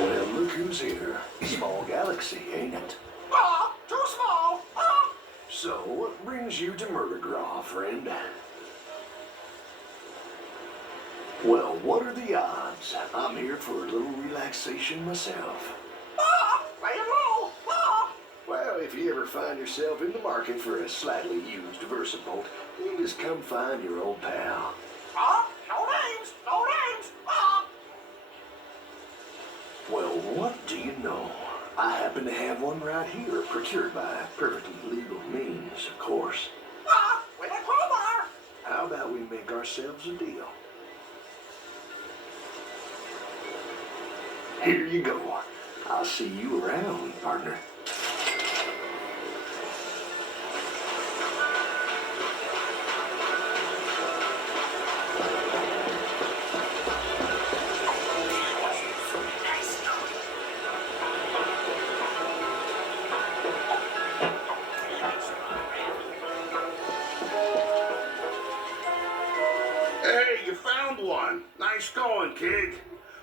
Well, look who's here. Small galaxy, ain't it? Ah, too small. Ah. So, what brings you to Murdergraw, friend? Well, what are the odds? I'm here for a little relaxation myself. Ah, lay it low. Ah. Well, if you ever find yourself in the market for a slightly used Versabolt, you just come find your old pal. Ah, no names, no names. Ah. Well, what do you know? I happen to have one right here, procured by perfectly legal means, of course. Ah, with a crowbar. How about we make ourselves a deal? Here you go. I'll see you around, partner. Hey, you found one. Nice going, kid.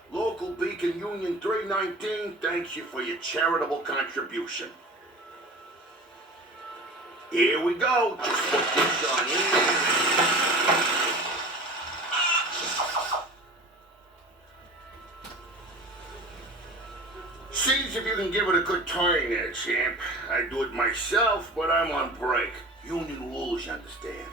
Local Beacon Union 319 thanks you for your charitable contribution. Here we go. Just put this on in. See if you can give it a good turn there, champ. I do it myself, but I'm on break. Union rules, you understand.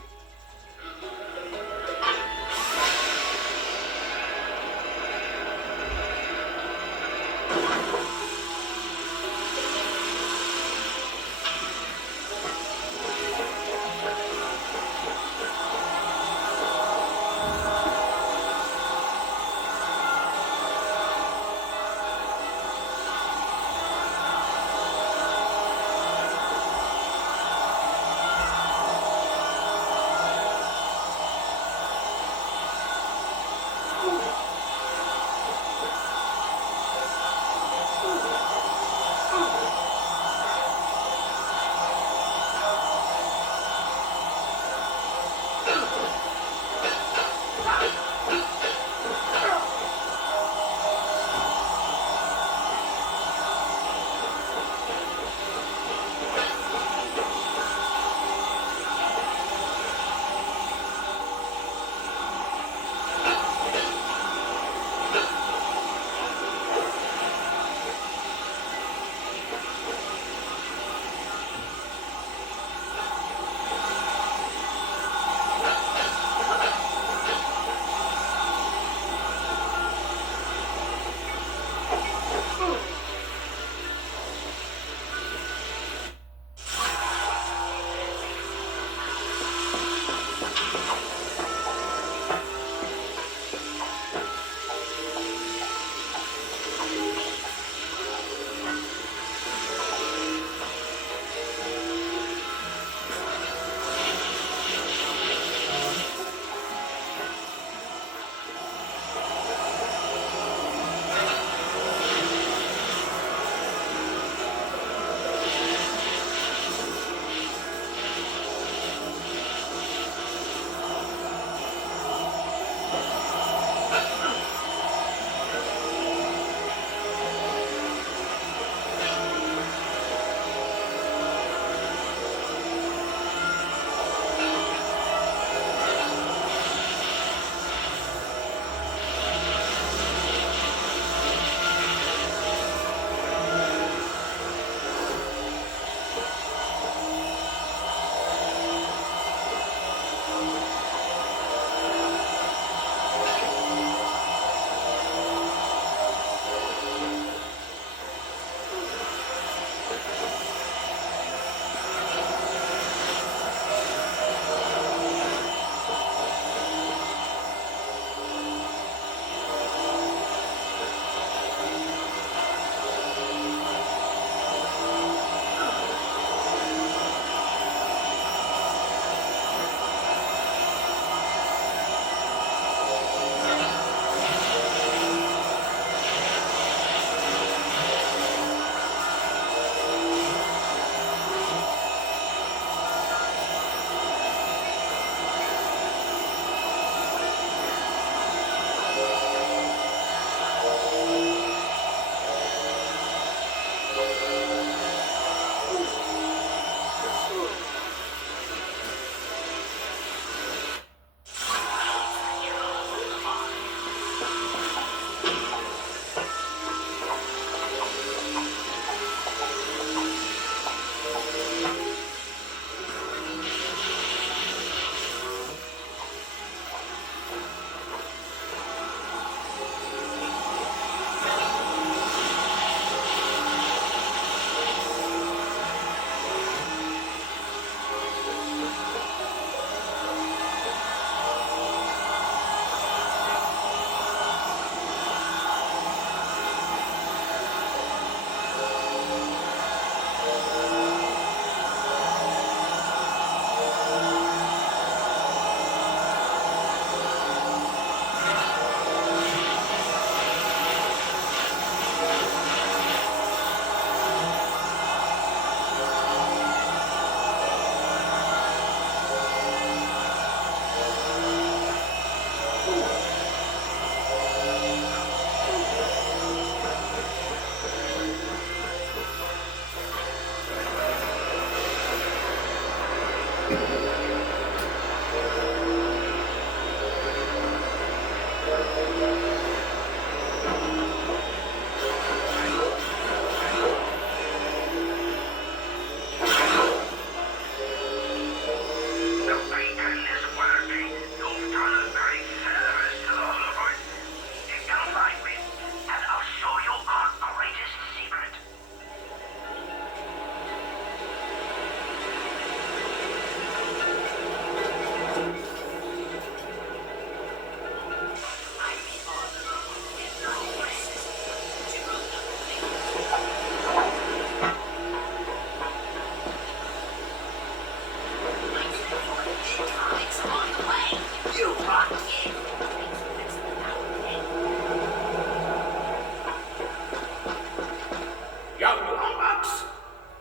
Young Lombax,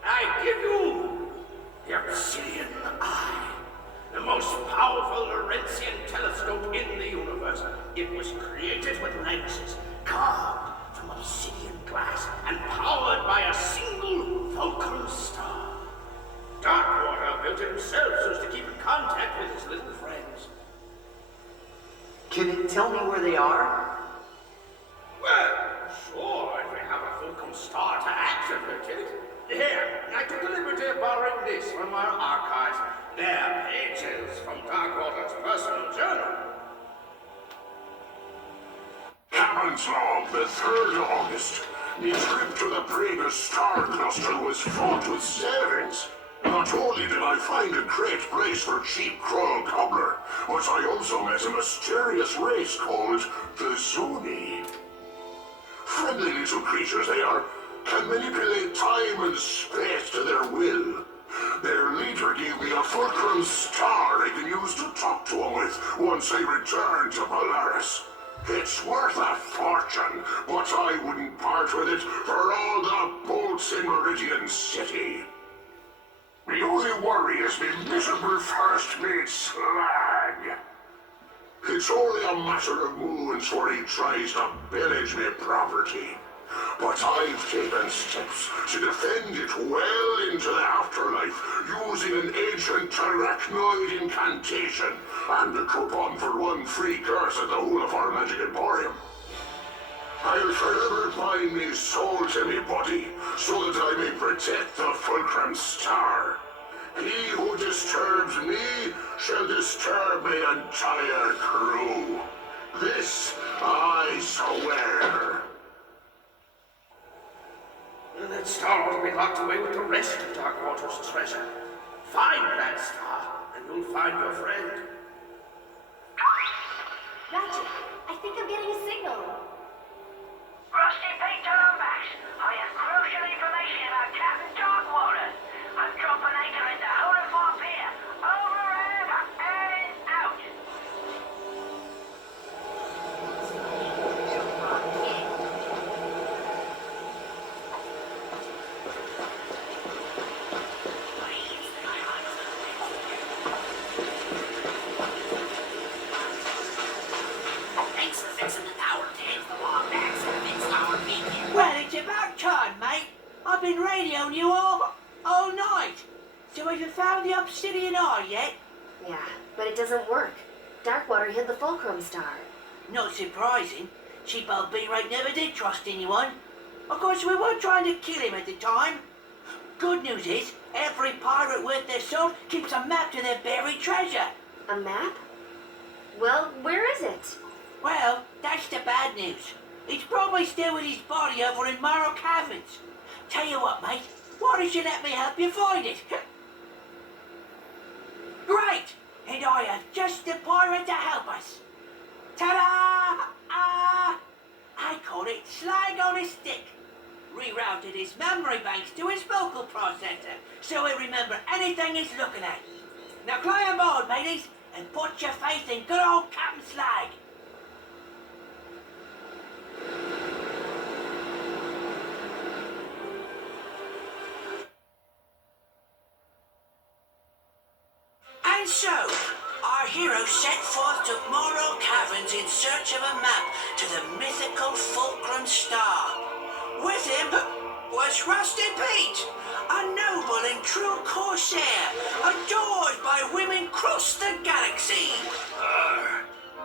I give you the Obsidian Eye, the most powerful Laurentian telescope in the universe. It was created with lenses carved from obsidian glass and powered by a single fulcrum star. Darkwater built it himself so as to keep in contact with his little friends. Can you tell me where they are? Well, sure, if we have a fulcrum star to activate it. Here, I took the liberty of borrowing this from our archives. They're pages from Darkwater's personal journal. Captain's log, the 3rd of August. The trip to the Praga star cluster was fraught with savings. Not only did I find a great place for cheap Krull cobbler, but I also met a mysterious race called the Zuni. Friendly little creatures they are, can manipulate time and space to their will. Their leader gave me a fulcrum star I can use to talk to him with once I return to Polaris. It's worth a fortune, but I wouldn't part with it for all the bolts in Meridian City. The only worry is me miserable first mate Slag. It's only a matter of moons where he tries to pillage me property. But I've taken steps to defend it well into the afterlife using an ancient arachnoid incantation and a coupon for 1 free curse at the whole of our magic emporium. I'll forever bind me soul to me body so that I may protect the fulcrum star. He who disturbs me shall disturb my entire crew. This I swear. That star ought to be locked away with the rest of Darkwater's treasure. Find that star, and you'll find your friend. Ratchet, I think I'm getting a signal. Rusty Pete Lombax, I have crucial information about Captain Darkwater. I'm dropping anchor in the whole of our pier. Over and out. Thanks for fixing the power, Ted. The Lombax have fixed our beacon. Well, it's about time, mate. I've been radioing you all night. So have you found the Obsidian Eye yet? Yeah, but it doesn't work. Darkwater hid the fulcrum star. Not surprising. Cheap old B-Rate never did trust anyone. Of course, we were trying to kill him at the time. Good news is, every pirate worth their salt keeps a map to their buried treasure. A map? Well, where is it? Well, that's the bad news. It's probably still with his body over in Morrow Caverns. Tell you what, mate. Why don't you let me help you find it? Great! And I have just the pirate to help us. Ta-da! I call it Slag on a Stick. Rerouted his memory banks to his vocal processor, so he'll remember anything he's looking at. Now climb on board, mateys, and put your faith in good old Captain Slag. And so, our hero set forth to Morrow Caverns in search of a map to the mythical Fulcrum Star. With him was Rusty Pete, a noble and true corsair, adored by women across the galaxy.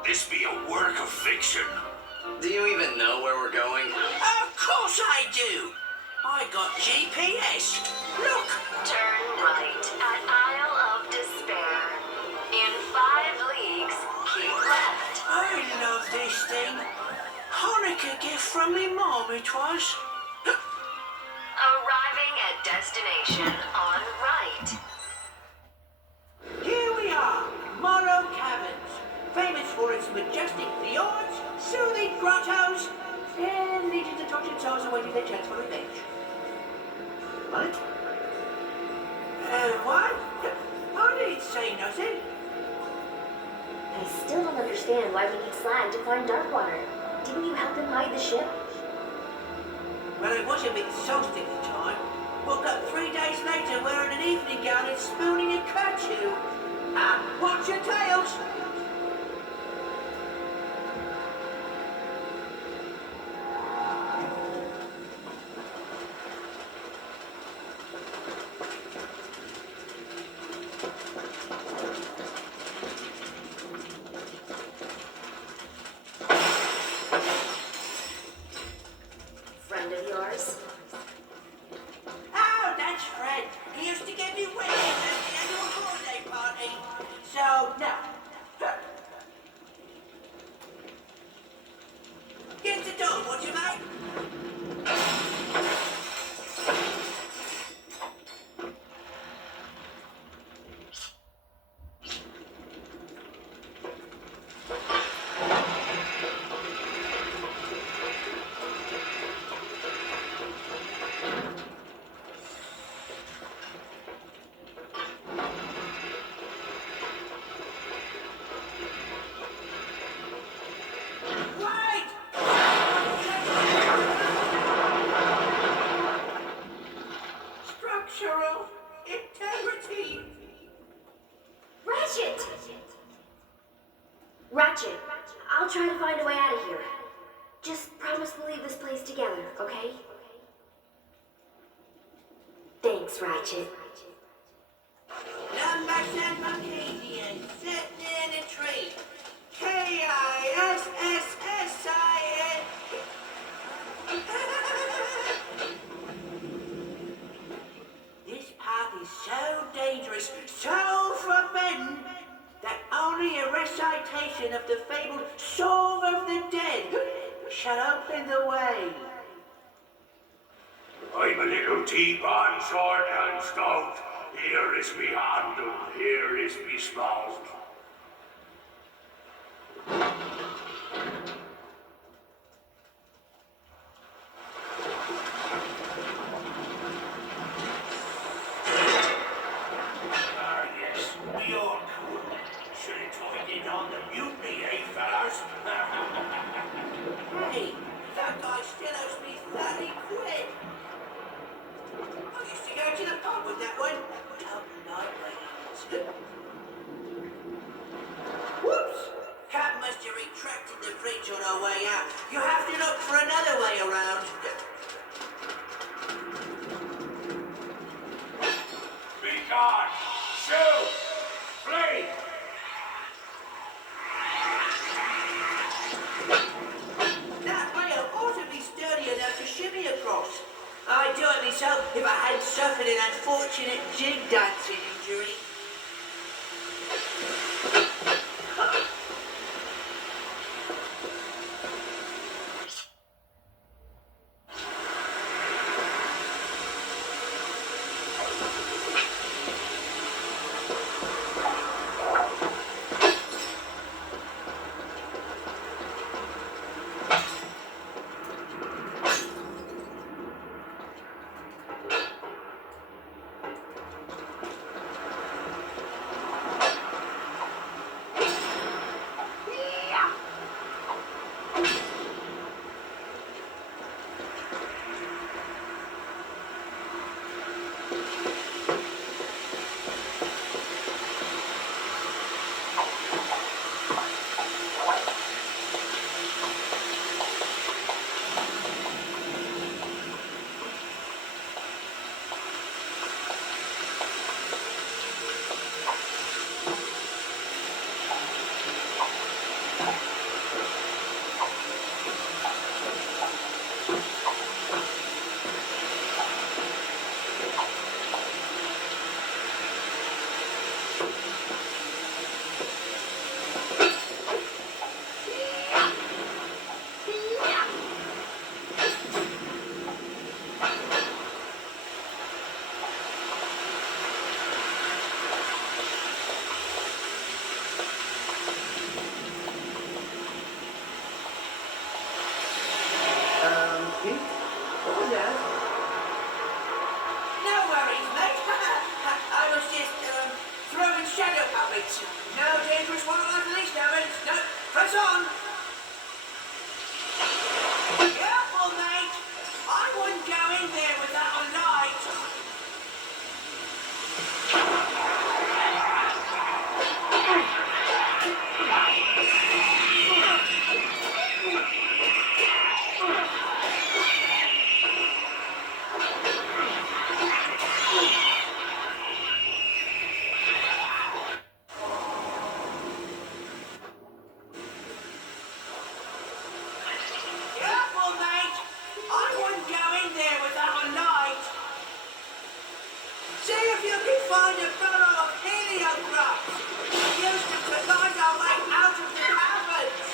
This be a work of fiction. Do you even know where we're going? Of course I do. I got GPS. Look. Turn right at Isle of Despair. In 5 leagues, keep left. I love this thing. Hanukkah gift from me mom it was. Arriving at destination on right. Here we are, Morrow Caverns, famous for its majestic fjords, soothing grottos, and legions of tortured souls awaiting their chance for revenge. What? What? I didn't say nothing. I still don't understand why we need Slag to find Darkwater. Didn't you help him hide the ship? Well, it was a bit saucy at the time. Woke up 3 days later wearing an evening gown and spooning a curfew. Watch your tails! Friend of yours? Oh, that's Fred. He used to get me wet at the annual holiday party. So, no. Get the door, would you, mate? Wait! Structural integrity. Ratchet! Ratchet, I'll try to find a way out of here. Just promise we'll leave this place together, okay? Thanks, Ratchet. Lumbax and Marcasian, sitting in a tree. K-I-S-S-S-I-N. This path is so dangerous, so forbidden, that only a recitation of the fabled Song of the Dead shall open the way. I'm a little T-bone, short and stout. Here is me handle, here is me spout. Yes, we all could. Should have joined in on the mutiny, eh, fellas? Hey, that guy still owes me 30 quid. I used to go to the pub with that one. Double lightweights. Whoops! Cap must have retracted the bridge on our way out. You have to look for another way around. Be gone! Shoot! Flee! That rail ought to be sturdy enough to shimmy across. I'd do it myself if I hadn't suffered an unfortunate jig dancing injury. find a barrel of heliograph. Use them to light our way out of the caverns.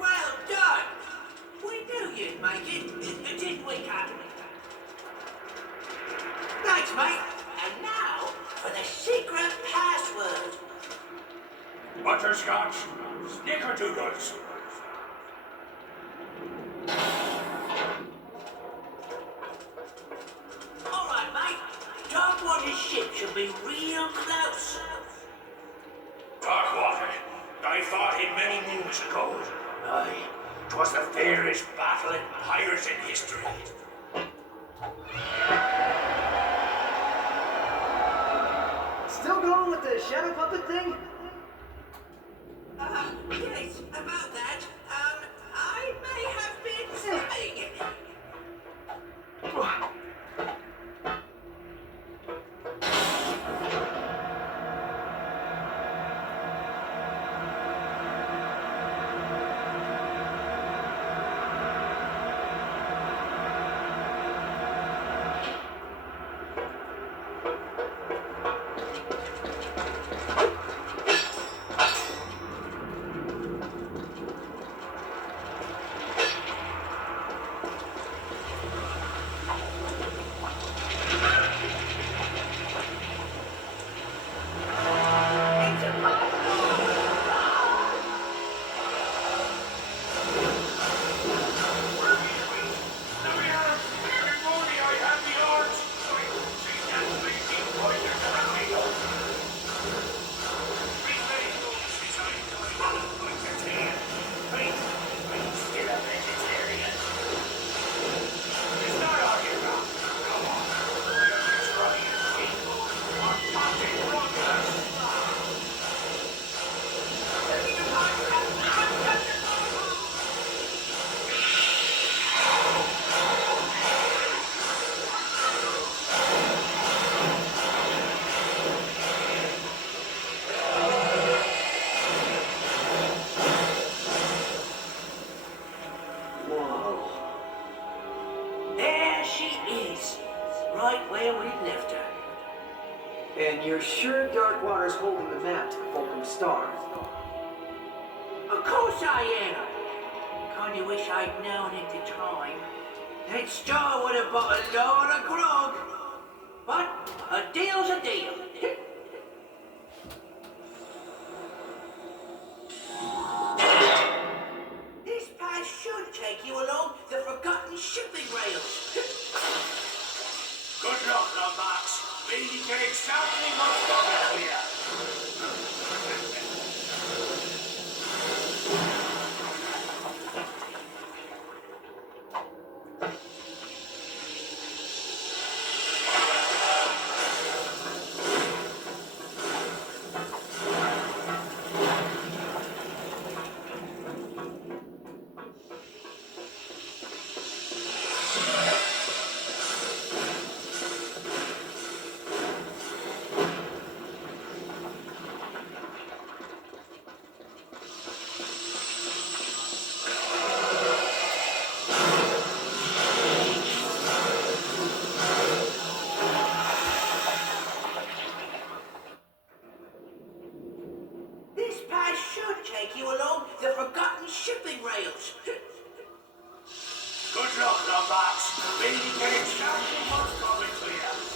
Well done. We knew you'd make it, didn't we, Captain? Thanks, mate. And now for the secret password. Butterscotch, snickerdoodles. All right, mate. Darkwater's ship should be real close. Darkwater, I fought it many moons ago. Aye, 'twas the fairest battle in pirates in history. Still going with the shadow puppet thing? Yes, about that. I may have been slipping. Right where we left her. And you're sure Darkwater's holding the map to the Fulcrum Star? Of course I am. Kinda wish I'd known at the time. That star would have bought a lot of grog. But a deal's a deal. This path should take you along the forgotten shipping rails. Good luck, Lombax. Be get exactly what's coming here. This path should take you along the forgotten shipping rails. Good luck, Lombax. May you get exactly what's coming to you.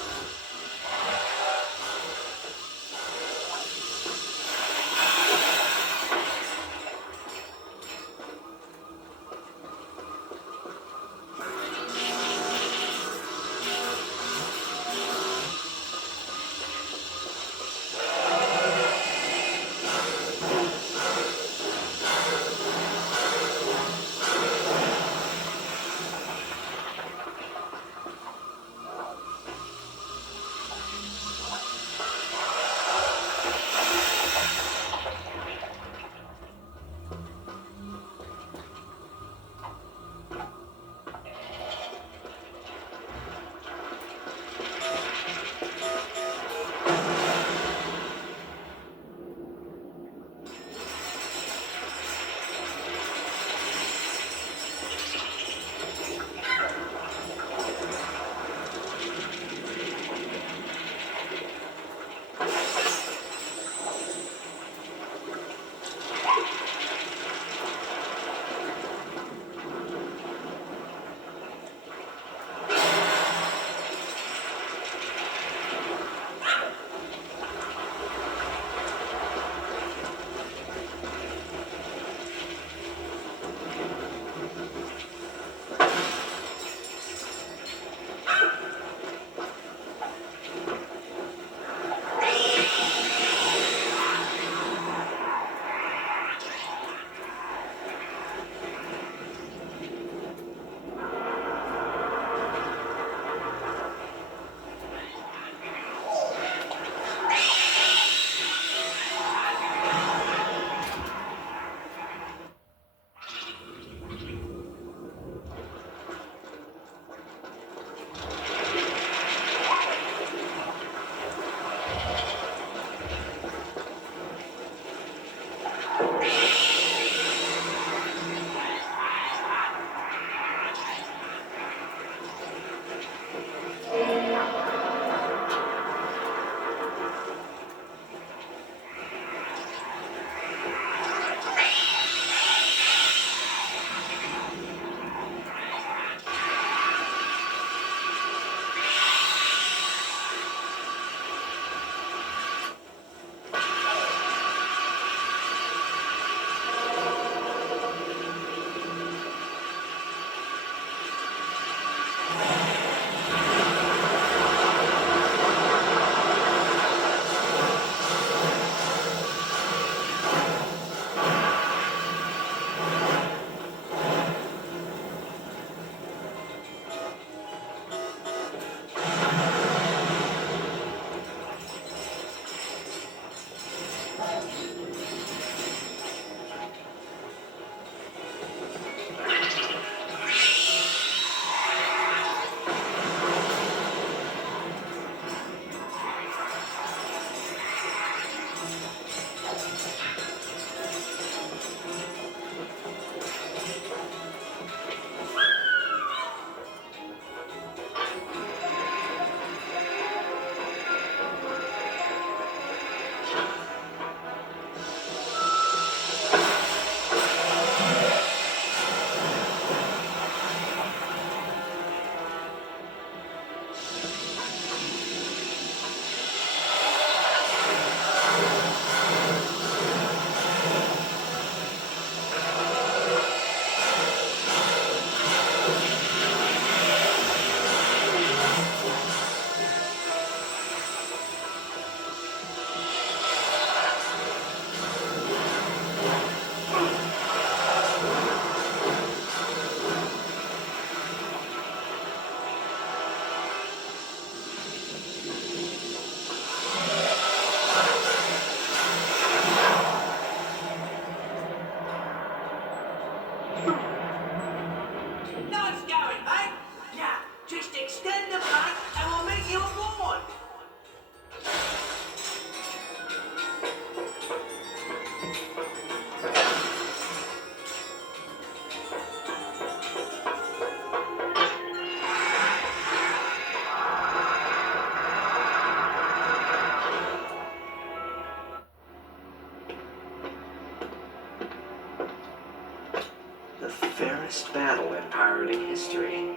history.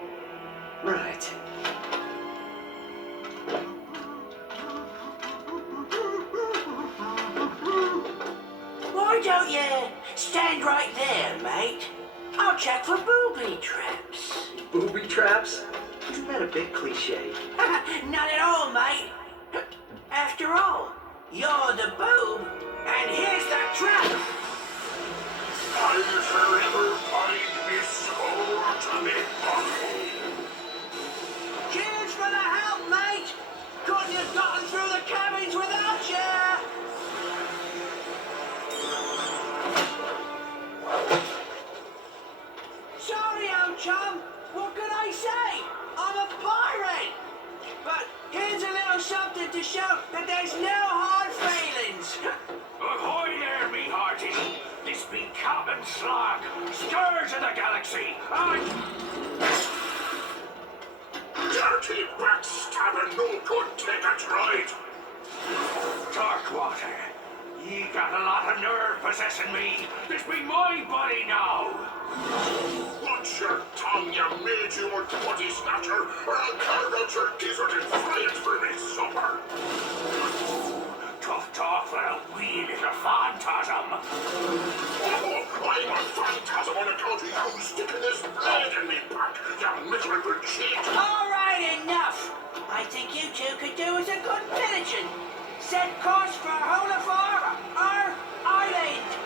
Right. Why don't you stand right there, mate? I'll check for booby traps. Booby traps? Isn't that a bit cliche? Not at all, mate. After all, you're the boob, and here's the trap. I'll forever find me soul to me body. Cheers for the help, mate. Couldn't have gotten through the cabins without you. Sorry, old chum. What can I say? I'm a pirate. But here's a little something to show that there's no hard feelings. Ahoy there, me hearty! This be Captain Slog, Scourge of the Galaxy, and... Dirty backstabbing, no good take it right. Darkwater, ye got a lot of nerve possessing me. This be my body now. Watch your tongue, you mildew or body snatcher, or I'll carve out your gizzard and fry it for me supper. Tough talk for a wee little phantasm. Oh, I'm a phantasm on account of you sticking this blade in me back, you miserable cheat. All right, enough. I think you two could do us a good pillaging. Set course for Holafar, our island.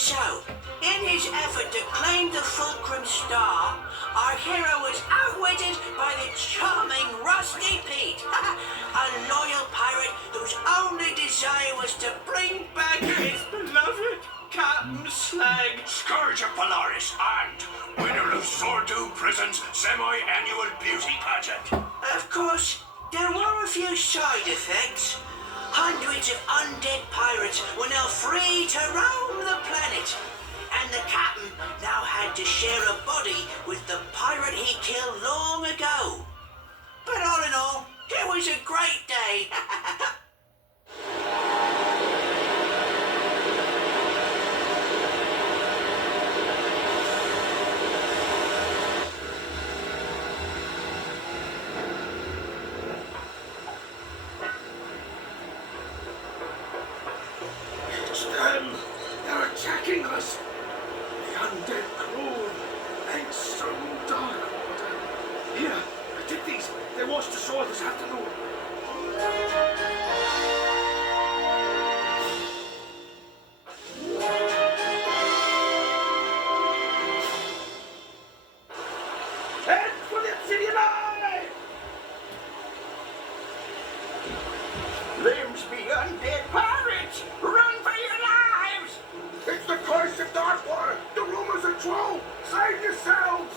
So, in his effort to claim the Fulcrum Star, our hero was outwitted by the charming Rusty Pete, a loyal pirate whose only desire was to bring back his beloved Captain Slag. Scourge of Polaris and winner of Sordu Prison's semi-annual beauty pageant. Of course, there were a few side effects. Hundreds of undead pirates were now free to roam the planet, and the captain now had to share a body with the pirate he killed long ago. But all in all, it was a great day. It's them! They're attacking us! The undead crew! Thanks some Darkwater. Here, I take these. They washed ashore this afternoon. Head for the obsidian eye! Limbs be undead pirates! Run for your lives! It's the curse of Darkwater! The rumors are true! Save yourselves!